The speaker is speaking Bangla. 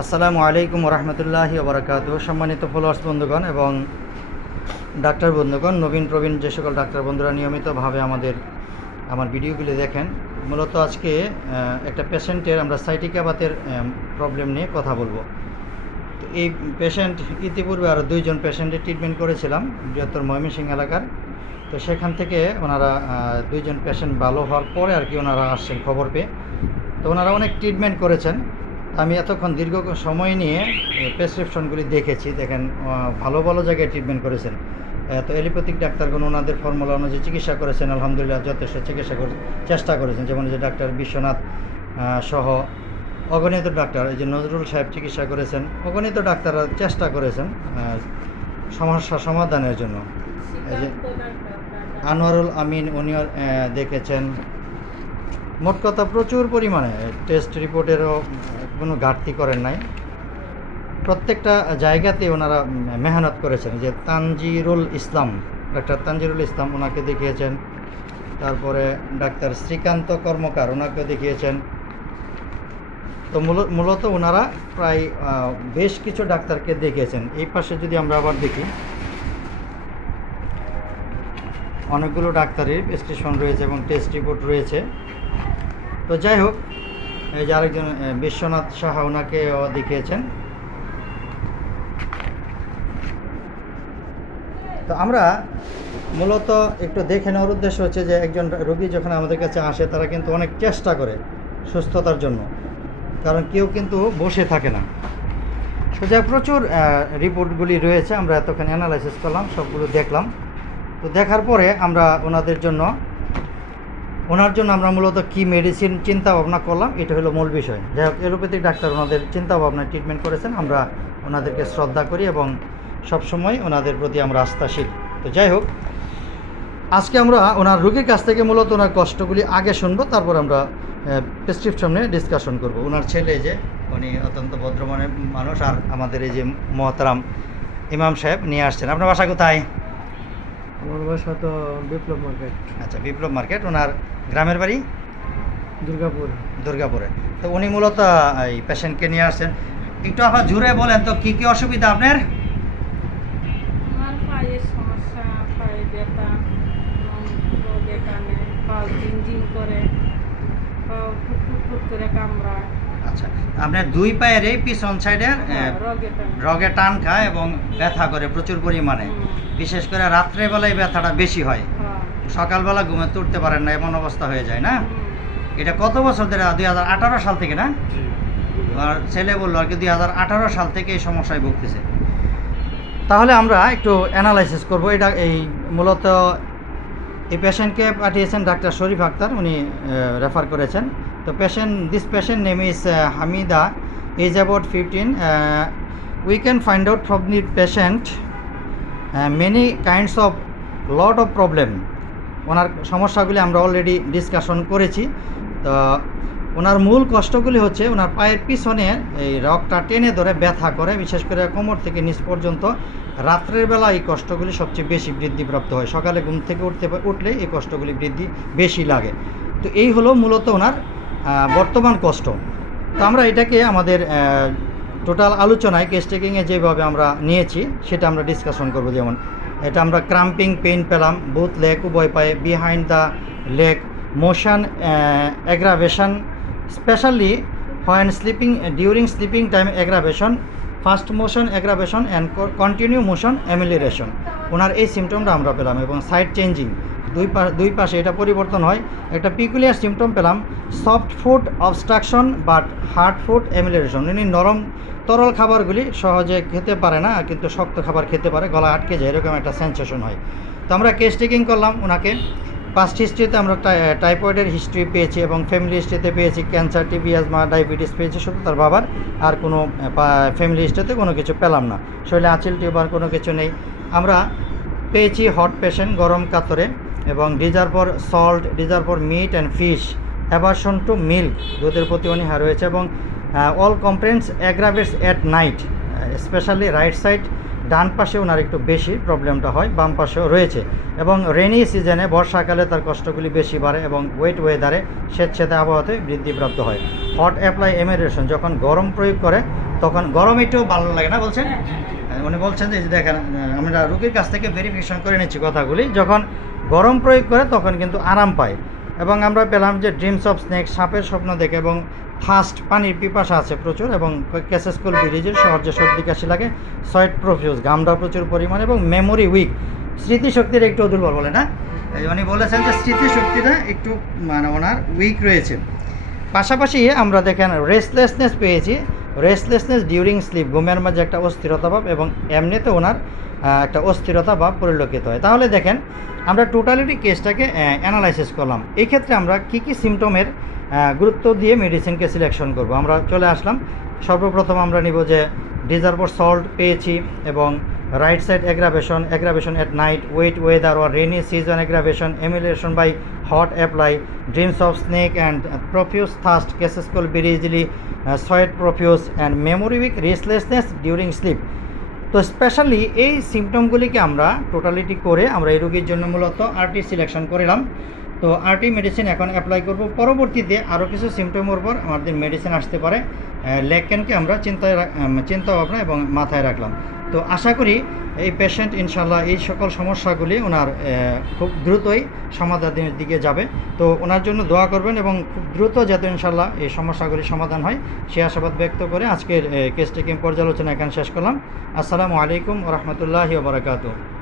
আসসালামু আলাইকুম রহমতুল্লাহি ওবরাকাতুহু। সম্মানিত ফলোয়ার্স বন্ধুগণ এবং ডাক্তার বন্ধুগণ, নবীন প্রবীণ যে সকল ডাক্তার বন্ধুরা নিয়মিতভাবে আমার ভিডিওগুলি দেখেন, মূলত আজকে একটা পেশেন্টের আমরা সাইটিকা বাতের প্রবলেম নিয়ে কথা বলবো। তো এই পেশেন্ট ইতিপূর্বে আরও দুইজন পেশেন্টের ট্রিটমেন্ট করেছিলাম বৃহত্তর ময়মনসিংহ এলাকার। তো সেখান থেকে ওনারা দুইজন পেশেন্ট ভালো হওয়ার পরে আর কি ওনারা আসছেন খবর পেয়ে। তো ওনারা অনেক ট্রিটমেন্ট করেছেন। আমি এতক্ষণ দীর্ঘ সময় নিয়ে প্রেসক্রিপশনগুলি দেখেছি। দেখেন, ভালো ভালো জায়গায় ট্রিটমেন্ট করেছেন। তো এলোপ্যাথিক ডাক্তারগণ ওনাদের ফর্মুলা অনুযায়ী চিকিৎসা করেছেন, আলহামদুলিল্লাহ যথেষ্ট চিকিৎসা চেষ্টা করেছেন। যেমন যে ডাক্তার বিশ্বনাথ সহ অগণিত ডাক্তার, এই যে নজরুল সাহেব চিকিৎসা করেছেন, অগণিত ডাক্তাররা চেষ্টা করেছেন সমস্যা সমাধানের জন্য। এই যে আনোয়ারুল আমিন উনিও দেখেছেন। মোট কথা প্রচুর পরিমাণে টেস্ট রিপোর্টেরও কোনো ঘাটতি করেন নাই। প্রত্যেকটা জায়গাতে ওনারা মেহনত করেছেন। যে তানজিরুল ইসলাম, ডাক্তার তানজিরুল ইসলাম ওনাকে দেখিয়েছেন। তারপরে ডাক্তার শ্রীকান্ত কর্মকার ওনাকে দেখিয়েছেন। তো মূলত ওনারা প্রায় বেশ কিছু ডাক্তারকে দেখিয়েছেন। এই পাশে যদি আমরা আবার দেখি, অনেকগুলো ডাক্তারের প্রেসক্রিপশন রয়েছে এবং টেস্ট রিপোর্ট রয়েছে। তো যাই হোক, এই যে আরেকজন বিশ্বনাথ সাহা ওনাকেও দেখিয়েছেন। তো আমরা মূলত একটু দেখে নেওয়ার উদ্দেশ্য হচ্ছে যে একজন রোগী যখন আমাদের কাছে আসে তারা কিন্তু অনেক চেষ্টা করে সুস্থতার জন্য, কারণ কেউ কিন্তু বসে থাকে না। তো যাই প্রচুর রিপোর্টগুলি রয়েছে, আমরা এতক্ষণ অ্যানালাইসিস করলাম, সবগুলো দেখলাম। তো দেখার পরে আমরা ওনার জন্য আমরা মূলত কী মেডিসিন চিন্তা ভাবনা করলাম, এটা হলো মূল বিষয়। যাই হোক, এলোপ্যাথিক ডাক্তার ওনাদের চিন্তা ভাবনায় ট্রিটমেন্ট করেছেন, আমরা ওনাদেরকে শ্রদ্ধা করি এবং সবসময় ওনাদের প্রতি আমরা আস্থাশীল। তো যাই হোক, আজকে আমরা ওনার রোগীর কাছ থেকে মূলত ওনার কষ্টগুলি আগে শুনবো, তারপর আমরা প্রেসক্রিপশন নিয়ে ডিসকাশন করব। ওনার ছেলে যে উনি অত্যন্ত ভদ্রমানের মানুষ, আর আমাদের এই যে মহতারাম ইমাম সাহেব নিয়ে আসছেন। আপনার বাসা কোথায়? আমার বাসা তো বিপ্লব মার্কেট। আচ্ছা, বিপ্লব মার্কেট। ওনার গ্রামের বাড়ি দুর্গাপুরে। তো উনি মূলত এই পেশেন্টকে নিয়ে আসছেন। একটু আবার জুড়ে বলেন তো কী কী অসুবিধা আপনার? আমার পায়ের সমস্যা, পায়ে ব্যথা, রোগে টানে, পা ঝিনঝিন করে, পা ফুট করে কামড়ায়। আচ্ছা, আপনার দুই পায়ের এই পিছন সাইডে রগে টান খায় এবং ব্যথা করে প্রচুর পরিমাণে। বিশেষ করে রাত্রেবেলায় ব্যথাটা বেশি হয়, সকালবেলা ঘুমে তুলতে পারেন না, এমন অবস্থা হয়ে যায় না? এটা কত বছর ধরে? 2018 সাল থেকে না? আর ছেলে বললো আর কি 2018 সাল থেকে এই সমস্যায় ভুগতেছে। তাহলে আমরা একটু অ্যানালাইসিস করব। এটা এই মূলত এই পেশেন্টকে পাঠিয়েছেন ডাক্তার শরীফ আক্তার, উনি রেফার করেছেন। তো this patient name is Hamida, age about 15। We can find out from the patient many kinds of lot of problem. ওনার সমস্যাগুলি আমরা অলরেডি ডিসকাশন করেছি। তো ওনার মূল কষ্টগুলি হচ্ছে ওনার পায়ের পিছনে এই রগটা টেনে ধরে ব্যথা করে, বিশেষ করে কোমর থেকে নিচ পর্যন্ত। রাত্রের বেলা এই কষ্টগুলি সবচেয়ে বেশি বৃদ্ধিপ্রাপ্ত হয়, সকালে ঘুম থেকে উঠলে এই কষ্টগুলি বৃদ্ধি বেশি লাগে। তো এই হলো মূলত ওনার বর্তমান কষ্ট। তো আমরা এটাকে আমাদের টোটাল আলোচনায় কেস টেকিংয়ে যেভাবে আমরা নিয়েছি সেটা আমরা ডিসকাশন করব। যেমন এটা আমরা ক্রাম্পিং পেইন পেলাম বোথ লেগ, উভয় পায়ে, behind the leg, motion aggravation specially when sleeping, during sleeping time aggravation, fast motion aggravation and continue motion amelioration. ওনার এই সিমটমটা আমরা পেলাম। এবং সাইড চেঞ্জিং, দুই পাশে এটা পরিবর্তন হয়। একটা পিকুলিয়ার সিমটম পেলাম, soft food obstruction but hard food amelioration. উনি নরম তরল খাবারগুলি সহজে খেতে পারে না, কিন্তু শক্ত খাবার খেতে পারে, গলা আটকে যায়, এরকম একটা সেন্সেশন হয়। তো আমরা কেস টেকিং করলাম ওনাকে। পাস্ট হিস্ট্রিতে আমরা টাইফয়েডের হিস্ট্রি পেয়েছি এবং ফ্যামিলি হিস্ট্রিতে পেয়েছি ক্যান্সার, টিবি, অ্যাজমা, ডায়াবেটিস পেয়েছি শুধু তার বাবার। আর কোনো ফ্যামিলি হিস্ট্রিতে কোনো কিছু পেলাম না। শরীরে আঁচিল টিউবার কোনো কিছু নেই। আমরা পেয়েছি হট পেশেন্ট, গরম কাতরে, এবং desire for salt, desire for meat and fish, aversion to milk, দুধের প্রতি অনীহা রয়েছে। এবং all complaints aggravates at night, specially right side. ডান পাশে ওনার একটু বেশি প্রবলেমটা হয়, বাম পাশেও রয়েছে। এবং রেনি সিজনে, বর্ষাকালে তার কষ্টগুলি বেশি বাড়ে এবং ওয়েট ওয়েদারে, স্বেচ্ছাতে আবহাওয়াতে বৃদ্ধিপ্রাপ্ত হয়। হট অ্যাপ্লাই এমিরেশন, যখন গরম প্রয়োগ করে তখন গরম একটু ভালো লাগে না বলছেন। উনি বলছেন যে এই যে দেখেন, আমরা রোগীর কাছ থেকে ভেরিফিকেশন করে নিচ্ছি কথাগুলি, যখন গরম প্রয়োগ করে তখন কিন্তু আরাম পায়। এবং আমরা পেলাম যে ড্রিমস অফ স্নেক, সাপের স্বপ্ন দেখে, এবং ফাস্ট, পানির পিপাসা আছে প্রচুর, এবং ক্যাসেসকুল ব্রিজের সহজে সর্দি কাশি লাগে, সোয়েট প্রফিউজ, ঘামটা প্রচুর পরিমাণে, এবং মেমোরি উইক, স্মৃতিশক্তির একটু দুর্বল বলে না। উনি বলেছেন যে স্মৃতিশক্তিটা একটু মানে ওনার উইক রয়েছে। পাশাপাশি আমরা দেখেন রেস্টলেসনেস পেয়েছি, রেস্টলেসনেস ডিউরিং স্লিপ, ঘুমের মাঝে একটা অস্থিরতা ভাব, এবং এমনিতে ওনার একটা অস্থিরতা ভাব পরিলক্ষিত হয়। তাহলে দেখেন আমরা টোটালিটি কেসটাকে অ্যানালাইসিস করলাম। এই ক্ষেত্রে আমরা কী কী সিমটমের গুরুত্ব দিয়ে মেডিসিনকে সিলেকশন করব। আমরা চলে আসলাম, সর্বপ্রথম আমরা নিব যে ডিজার্ভ সল্ট পেয়েছি, এবং right side aggravation, aggravation at night, wet weather or rainy season aggravation, amelioration by hot apply, dreams of snake and profuse thirst, catches cold very easily, sweat profuse and memory weak, restlessness during sleep. তো স্পেশালি এই সিমটমগুলিকে আমরা টোটালিটি করে আমরা এই রোগীর জন্য মূলত আরটি সিলেকশন করলাম। তো আরটি মেডিসিন এখন অ্যাপ্লাই করব। পরবর্তীতে আরও কিছু সিমটমের উপর আমাদের মেডিসিন আসতে পারে, লেকেনকে আমরা চিন্তা ভাবনা এবং মাথায় রাখলাম। তো আশা করি এই পেশেন্ট ইনশাল্লাহ এই সকল সমস্যাগুলি ওনার খুব দ্রুতই সমাধানের দিকে যাবে। তো ওনার জন্য দোয়া করবেন, এবং খুব দ্রুত যাতে ইনশাল্লাহ এই সমস্যাগুলি সমাধান হয় সে আশাবাদ ব্যক্ত করে আজকের কেস টেকিং পর্যালোচনা এখানে শেষ করলাম। আসসালামু আলাইকুম ওয়া রাহমাতুল্লাহি ওয়া বারাকাতুহু।